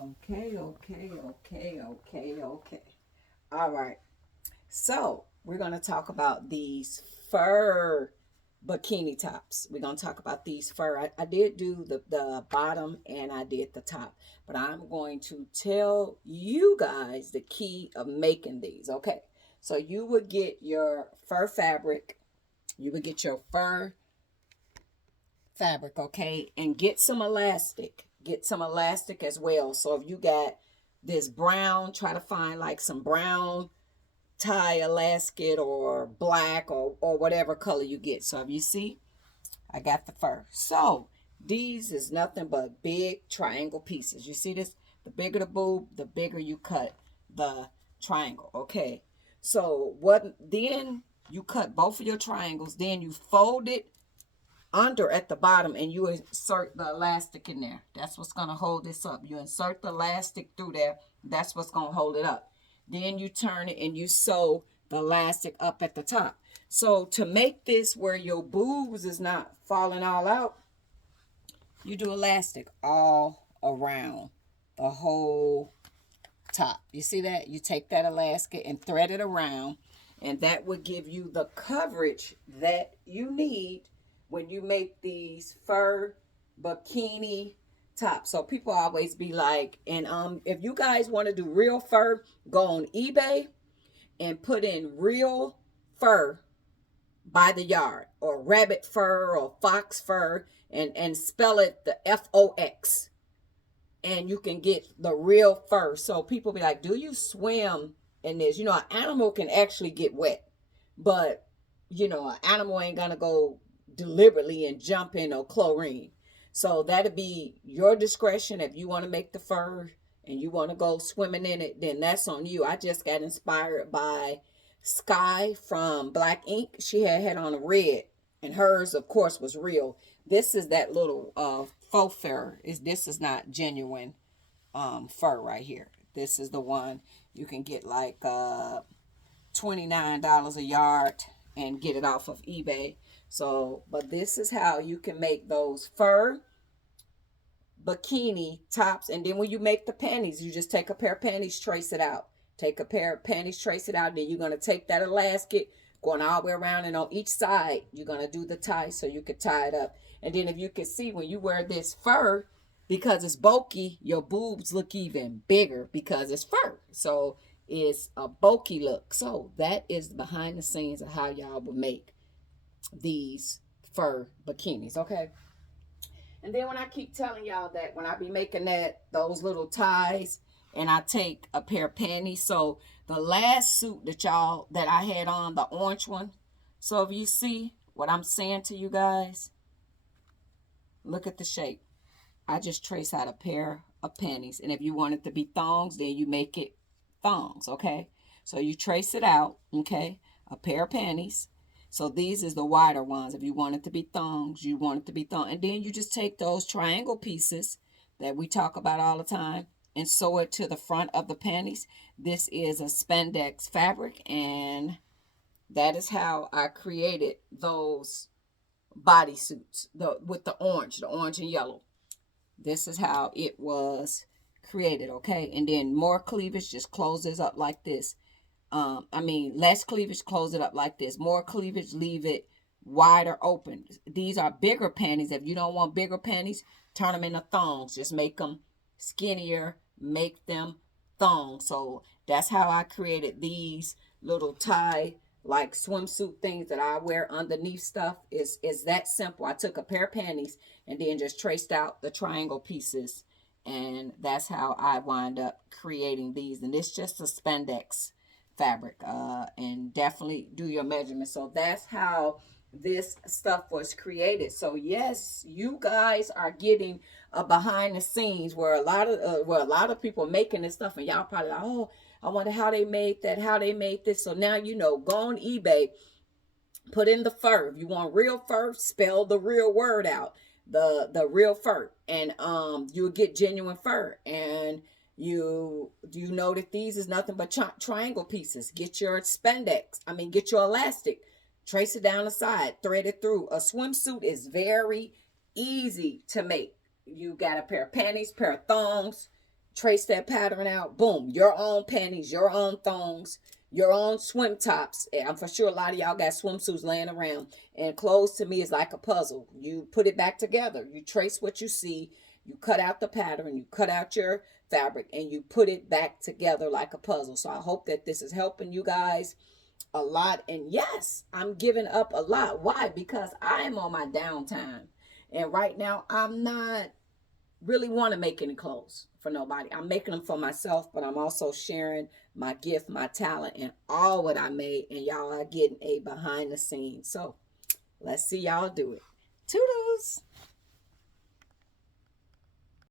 Okay, okay, okay, okay, okay. All right. So we're going to talk about these fur bikini tops. We're going to talk about these fur. I did do the bottom and I did the top, but I'm going to tell you guys the key of making these. Okay. So you would get your fur fabric. You would get your fur fabric, okay, and get some elastic. Get some elastic as well. So if you got this brown, try to find like some brown tie elastic or black or whatever color you get. So if you see, I got the fur. So these is nothing but big triangle pieces. You see this? The bigger the boob, the bigger you cut the triangle. Okay. So what then you cut both of your triangles, then you fold it under at the bottom and you insert the elastic in there. That's what's going to hold this up. You insert the elastic through there. That's what's going to hold it up. Then you turn it and you sew the elastic up at the top. So to make this where your boobs is not falling all out, you do elastic all around the whole top. You see that? You take that elastic and thread it around, and that would give you the coverage that you need when you make these fur bikini tops. So people always be like, and if you guys want to do real fur, go on eBay and put in real fur by the yard, or rabbit fur or fox fur, and spell it the FOX, and you can get the real fur. So people be like, do you swim in this? You know, an animal can actually get wet, but you know, an animal ain't gonna go deliberately and jump in no chlorine. So that'd be your discretion. If you want to make the fur and you want to go swimming in it, then that's on you. I just got inspired by Sky from Black Ink. She had on a red, and hers, of course, was real. This is that little faux fur. This is not genuine fur right here. This is the one you can get like $29 a yard and get it off of eBay. So, but this is how you can make those fur bikini tops. And then when you make the panties, you just take a pair of panties, trace it out. Take a pair of panties, trace it out. Then you're going to take that elastic, going all the way around, and on each side, you're going to do the tie so you can tie it up. And then if you can see, when you wear this fur, because it's bulky, your boobs look even bigger because it's fur. So it's a bulky look. So that is behind the scenes of how y'all would make these fur bikinis, okay? And then when I keep telling y'all that when I be making those little ties, and I take a pair of panties. So the last suit that I had on, the orange one. So if you see what I'm saying to you guys, look at the shape. I just trace out a pair of panties. And if you want it to be thongs, then you make it thongs, okay? So you trace it out, okay? A pair of panties. So these is the wider ones. If you want it to be thongs, you want it to be thongs. And then you just take those triangle pieces that we talk about all the time and sew it to the front of the panties. This is a spandex fabric, and that is how I created those bodysuits with the orange and yellow. This is how it was created, okay? And then more cleavage, just closes up like this. Less cleavage, close it up like this. More cleavage, leave it wider open. These are bigger panties. If you don't want bigger panties, turn them into thongs. Just make them skinnier, make them thongs. So that's how I created these little tie like swimsuit things that I wear underneath stuff. Is that simple. I took a pair of panties and then just traced out the triangle pieces, and that's how I wind up creating these. And it's just a spandex fabric, and definitely do your measurements. So that's how this stuff was created. So yes, you guys are getting a behind the scenes where a lot of people are making this stuff, and y'all probably like, oh, I wonder how they made that, how they made this. So now you know. Go on eBay, put in the fur. If you want real fur, spell the real word out, the real fur, and you'll get genuine fur. And you know that these is nothing but triangle pieces. Get your spandex. Get your elastic. Trace it down the side. Thread it through. A swimsuit is very easy to make. You got a pair of panties, pair of thongs. trace that pattern out. Boom, your own panties, your own thongs, your own swim tops. I'm for sure a lot of y'all got swimsuits laying around. And clothes to me is like a puzzle. You put it back together. You trace what you see. You cut out the pattern. You cut out your fabric. And you put it back together like a puzzle. So I hope that this is helping you guys a lot. And yes, I'm giving up a lot. Why? Because I'm on my downtime. And right now, I'm not really want to make any clothes for nobody. I'm making them for myself, but I'm also sharing my gift, my talent, and all what I made. And y'all are getting a behind the scenes. So let's see y'all do it. Toodles.